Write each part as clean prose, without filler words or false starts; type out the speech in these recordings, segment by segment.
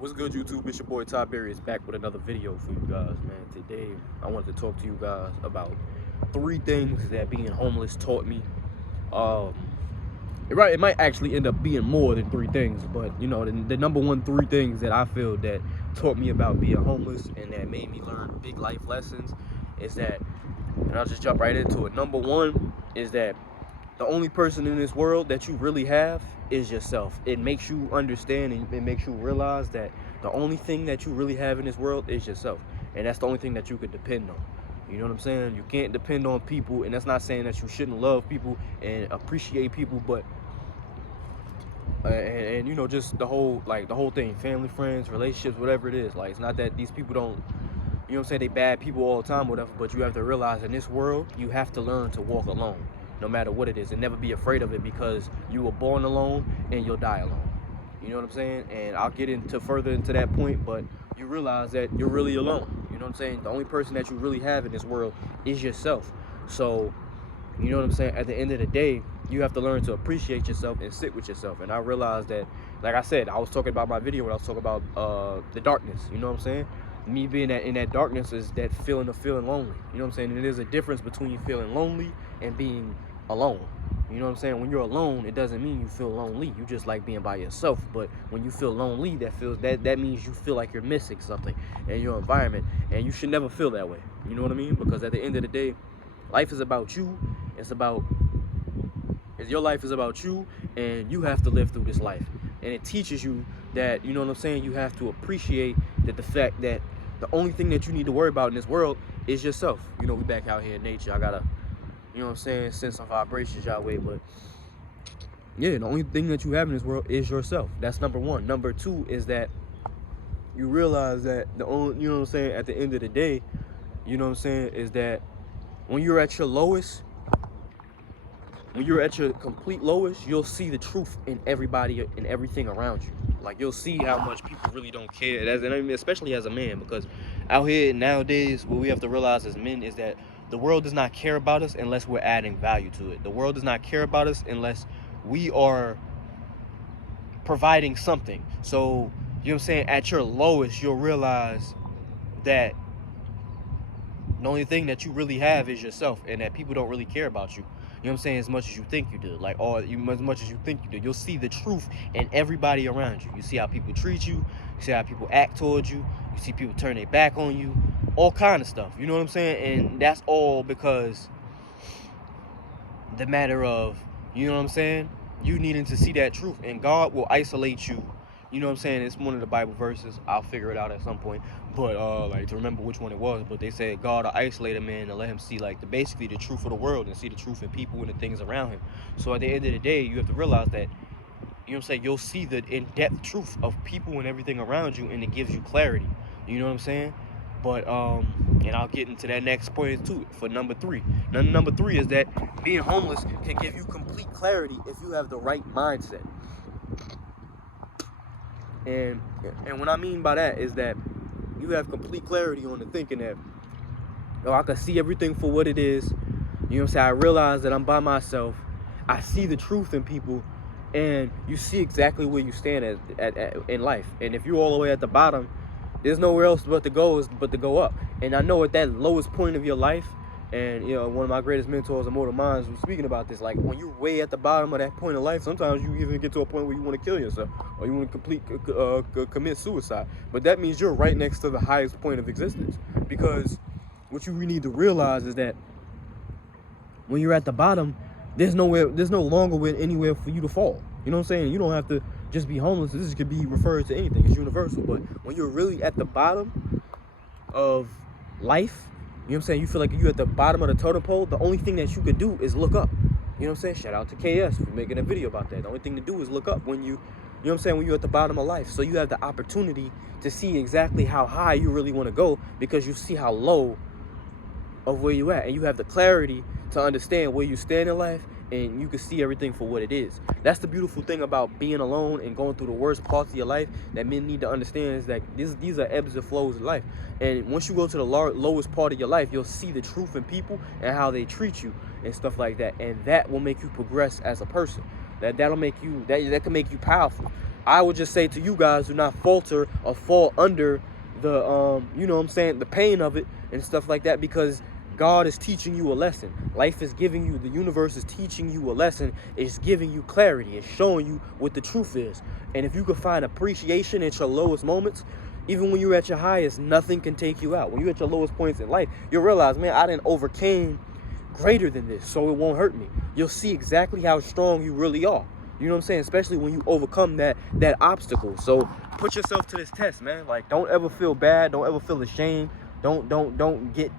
What's good, YouTube? It's your boy Todd Berry is back with another video for you guys, man. Today, I wanted to talk to you guys about 3 things that being homeless taught me. Um, it might actually end up being more than 3 things, but you know, the number one 3 things that I feel that taught me about being homeless and that made me learn big life lessons is that, and I'll just jump right into it. Number one is that the only person in this world that you really have is yourself. It makes you understand and it makes you realize that the only thing that you really have in this world is yourself. And that's the only thing that you can depend on. You know what I'm saying? You can't depend on people, and that's not saying that you shouldn't love people and appreciate people, but and you know, just the whole thing, family, friends, relationships, whatever it is. Like, it's not that these people don't, you know what I'm saying, they bad people all the time, whatever, but you have to realize in this world, you have to learn to walk alone, no matter what it is, and never be afraid of it, because you were born alone and you'll die alone. You know what I'm saying? And I'll get into further into that point, but you realize that you're really alone. You know what I'm saying? The only person that you really have in this world is yourself. So, you know what I'm saying? At the end of the day, you have to learn to appreciate yourself and sit with yourself. And I realized that, like I said, I was talking about my video when I was talking about the darkness. You know what I'm saying? Me being in that darkness is that feeling of feeling lonely. You know what I'm saying? And there's a difference between feeling lonely and being alone. You know what I'm saying? When you're alone, it doesn't mean you feel lonely. You just like being by yourself. But when you feel lonely, that means you feel like you're missing something in your environment. And you should never feel that way. You know what I mean? Because at the end of the day, life is about you. Your life is about you, and you have to live through this life. And it teaches you that, you know what I'm saying, you have to appreciate that the fact that the only thing that you need to worry about in this world is yourself. You know, we back out here in nature. I gotta, you know what I'm saying, send some vibrations your way. But yeah, the only thing that you have in this world is yourself. That's number one. Number two is that you realize that the only, you know what I'm saying, at the end of the day, you know what I'm saying, is that when you're at your lowest, when you're at your complete lowest, you'll see the truth in everybody and everything around you. Like, you'll see how much people really don't care, and I mean, especially as a man, because out here nowadays, what we have to realize as men is that the world does not care about us unless we're adding value to it. The world does not care about us unless we are providing something. So, you know what I'm saying, at your lowest, you'll realize that the only thing that you really have is yourself, and that people don't really care about you. You know what I'm saying? As much as you think you do. Like, or as much as you think you do. You'll see the truth in everybody around you. You see how people treat you. You see how people act towards you. You see people turn their back on you. All kind of stuff. You know what I'm saying? And that's all because the matter of, you know what I'm saying, you needing to see that truth. And God will isolate you. You know what I'm saying? It's one of the Bible verses. I'll figure it out at some point. But like, to remember which one it was. But they said God will isolate a man and let him see, like, basically the truth of the world, and see the truth in people and the things around him. So at the end of the day, you have to realize that, you know what I'm saying, you'll see the in-depth truth of people and everything around you, and it gives you clarity. You know what I'm saying? But and I'll get into that next point too, for number three. Now, number three is that being homeless can give you complete clarity if you have the right mindset. And what I mean by that is that you have complete clarity on the thinking that, oh, I can see everything for what it is. You know what I'm saying? I realize that I'm by myself. I see the truth in people, and you see exactly where you stand in life. And if you're all the way at the bottom, there's nowhere else but to go up. And I know at that lowest point of your life, and you know, one of my greatest mentors, Immortal Minds, was speaking about this. Like, when you're way at the bottom of that point of life, sometimes you even get to a point where you want to kill yourself, or you want to commit suicide. But that means you're right next to the highest point of existence. Because what you need to realize is that when you're at the bottom, there's no longer anywhere for you to fall. You know what I'm saying? You don't have to just be homeless. This could be referred to anything. It's universal. But when you're really at the bottom of life, you know what I'm saying, you feel like you're at the bottom of the totem pole, the only thing that you could do is look up. You know what I'm saying? Shout out to KS for making a video about that. The only thing to do is look up when you know what I'm saying, when you're at the bottom of life. So you have the opportunity to see exactly how high you really want to go, because you see how low of where you at, and you have the clarity to understand where you stand in life, and you can see everything for what it is. That's the beautiful thing about being alone and going through the worst parts of your life that men need to understand, is that these are ebbs and flows in life. And once you go to the lowest part of your life, you'll see the truth in people and how they treat you and stuff like that. And that will make you progress as a person. That'll make you, that can make you powerful. I would just say to you guys, do not falter or fall under the you know what I'm saying, the pain of it and stuff like that, because God is teaching you a lesson. Life is giving you, the universe is teaching you a lesson. It's giving you clarity. It's showing you what the truth is. And if you can find appreciation at your lowest moments, even when you're at your highest, nothing can take you out. When you're at your lowest points in life, you'll realize, man, I didn't overcame greater than this, so it won't hurt me. You'll see exactly how strong you really are. You know what I'm saying? Especially when you overcome that obstacle. So put yourself to this test, man. Like, don't ever feel bad. Don't ever feel ashamed. Don't get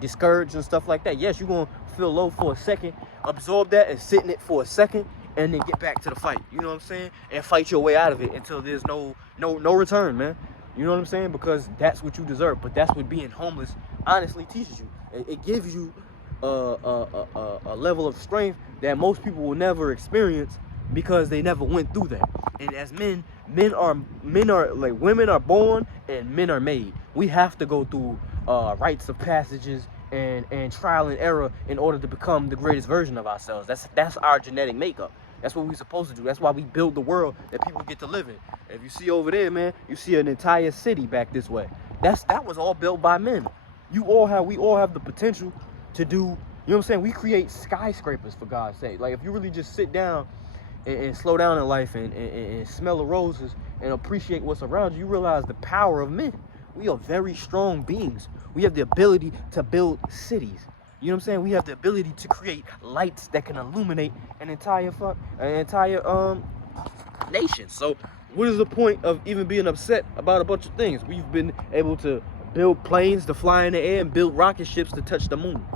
discouraged and stuff like that. Yes, you're gonna feel low for a second. Absorb that and sit in it for a second, and then get back to the fight. You know what I'm saying? And fight your way out of it until there's no return, man. You know what I'm saying? Because that's what you deserve. But that's what being homeless honestly teaches you. It gives you a level of strength that most people will never experience because they never went through that. And as men are like, women are born and men are made. We have to go through rites of passages and trial and error in order to become the greatest version of ourselves. That's our genetic makeup. That's what we're supposed to do. That's why we build the world that people get to live in. If you see over there, man, you see an entire city back this way. That was all built by men. We all have the potential to do, you know what I'm saying? We create skyscrapers, for God's sake. Like, if you really just sit down and slow down in life and smell the roses and appreciate what's around you, you realize the power of men. We are very strong beings. We have the ability to build cities. You know what I'm saying? We have the ability to create lights that can illuminate an entire nation. So what is the point of even being upset about a bunch of things? We've been able to build planes to fly in the air and build rocket ships to touch the moon.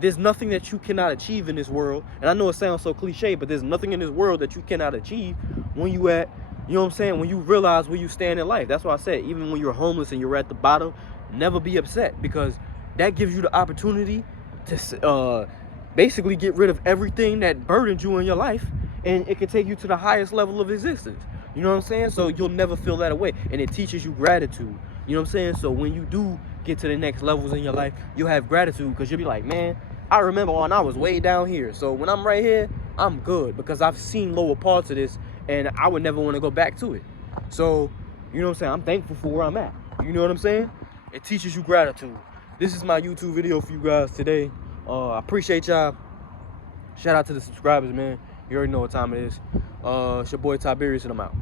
There's nothing that you cannot achieve in this world. And I know it sounds so cliche, but there's nothing in this world that you cannot achieve when you at, you know what I'm saying, when you realize where you stand in life. That's why I said, even when you're homeless and you're at the bottom, never be upset, because that gives you the opportunity to basically get rid of everything that burdened you in your life, and it can take you to the highest level of existence. You know what I'm saying? So you'll never feel that away, and it teaches you gratitude. You know what I'm saying? So when you do get to the next levels in your life, you'll have gratitude, because you'll be like, man, I remember when I was way down here. So when I'm right here, I'm good, because I've seen lower parts of this, and I would never want to go back to it. So, you know what I'm saying? I'm thankful for where I'm at. You know what I'm saying? It teaches you gratitude. This is my YouTube video for you guys today. I appreciate y'all. Shout out to the subscribers, man. You already know what time it is. It's your boy Tiberius, and I'm out.